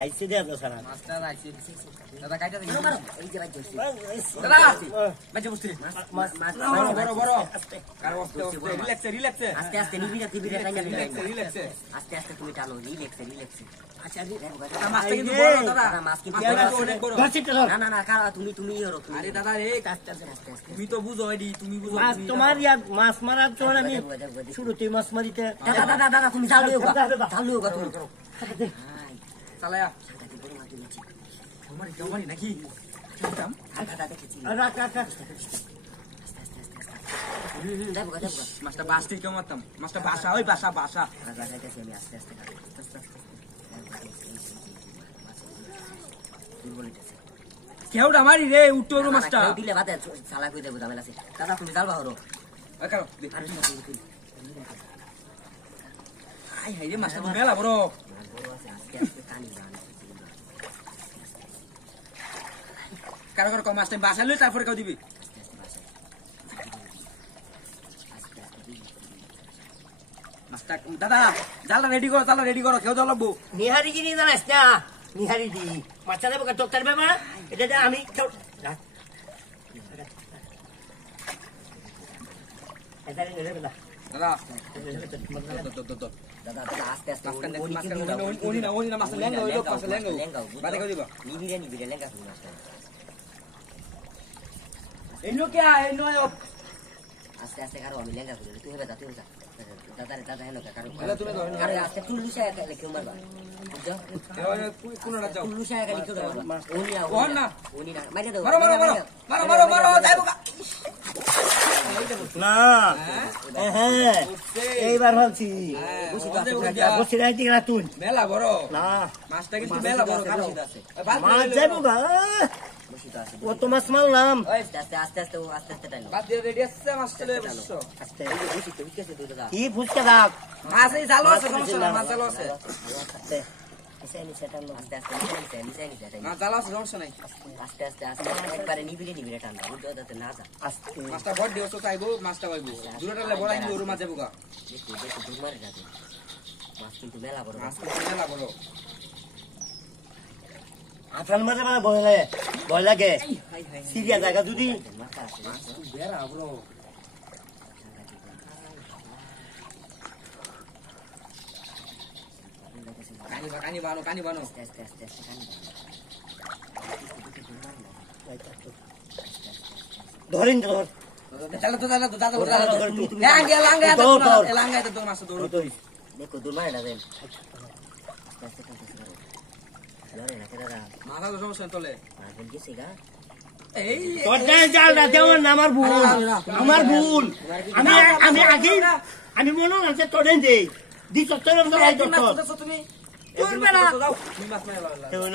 আইসি দেয়া তো সারা মাস্টার আইসি দাদা কাইটা দেখি এই যে ভাই জসি দাদা বাজে বসতে বড় বড় আস্তে কার বসতে রিল্যাক্স আস্তে আস্তে নিবিরা টাইনা রিল্যাক্স আস্তে আস্তে তুমি টানো রিল্যাক্স আচ্ছা মাছটা কিন্তু বড় দাদা মাছ কিন্তু অনেক বড় না না কারা তুমি ইরো আরে দাদা রে আস্তে তুমি তো বুঝো এডি তুমি বুঝো মাছ তোমার ইয়া মাছ মারার জন্য আমি শুরুতে মাছ মারিতে দাদা তুমি চালুও গা তুমি চালায়া তোমার নাকি খেলতাম দাদা দেখেছি রাখ দেখো মাছটা বাসটি কেমন মারতাম মাছটা বাসা ওই বাসা দাদা দেখেছি আমি আস্তে কি বলিতেছে কেউটা মারি রে উঠতো মাছটা দিলে বাদে চালা কই দেব ঝামেলা আছে দাদা তুমি জালবা হরো ওই কারো আরে হাই হাই রে মাছটা মেলা বড় বড় আছে আস্তে কানি জান কারো কম মাছটা বাসা লই তারপরে কেউ দিবি মাছটা দাদা জালটা রেডি করো কেউ জল লাগবো নিহারি কি নিয়ে জানাস না নিহারি দি মাছা দেবো ডক্টর বাবা এটা আমি দাদা দাদা আস্তে ওনি না মাছটা লেঙ্গা হইলো মাছটা লেঙ্গা বাদে কেউ দিবা নিবিরে লেঙ্গা তুমি মাছটা এই লোকে এই নয় আস্তে কারো আমি লেঙ্গা করি তুই যা দাদা হেন কারো তুমি ধরো আরে আস্তে টুলুসা লেখে মারবা বুঝছো কোনটা যাও টুলুসা লিখে দাও ওনি না মাইরে দাও মারো যাইবো না হ্যাঁ এইবার ভাবছি বসে রাইতে না তুই মেলা বড় না মাছটা কিন্তু মেলা বড় কারো মাছ যাবো গা ও তো মাছ মারলাম আস্তে টাইম বাদ দিয়ে রেডি আছে মাছ চলে বসছো আস্তে বুঝি তো বিকেছে তুই দাদা কি ফুচকা দাও মাছ এই জালো আছে সমস্যা না মাছ জালো আছে আস্তে নিচে আস্তে মাছ জালো আছে সমস্যা নাই আস্তে একবারে নিবিরে টান দাও বুঝছো যাতে না যা আস্তে মাছটা বড় দিও তো চাইবো মাছটা পাইবো দূরটালে বড়াই দিও মাছ যাবো গা দেখো দুমারে যাবে মাছ কিন্তু মেলা বড় মাছ কিন্তু মেলা বড় আফরান মাঝে মানে ভয় লাগে সিরিয়া জায়গা যদি মাথা আছে মাছ বেরা বড় কানি বানো আস্তে কানি ধরেন ধর লাঙ্গাই তো মাছ দৌড় দেখো দুমারে যাবে আস্তে লরে না দাদা মাথা তো সমস্যা তোলে আর গেছে গা এই আমার ভুল আমি আগে আমি মনে আছে তোরেন দেই দি চত্বর তুমি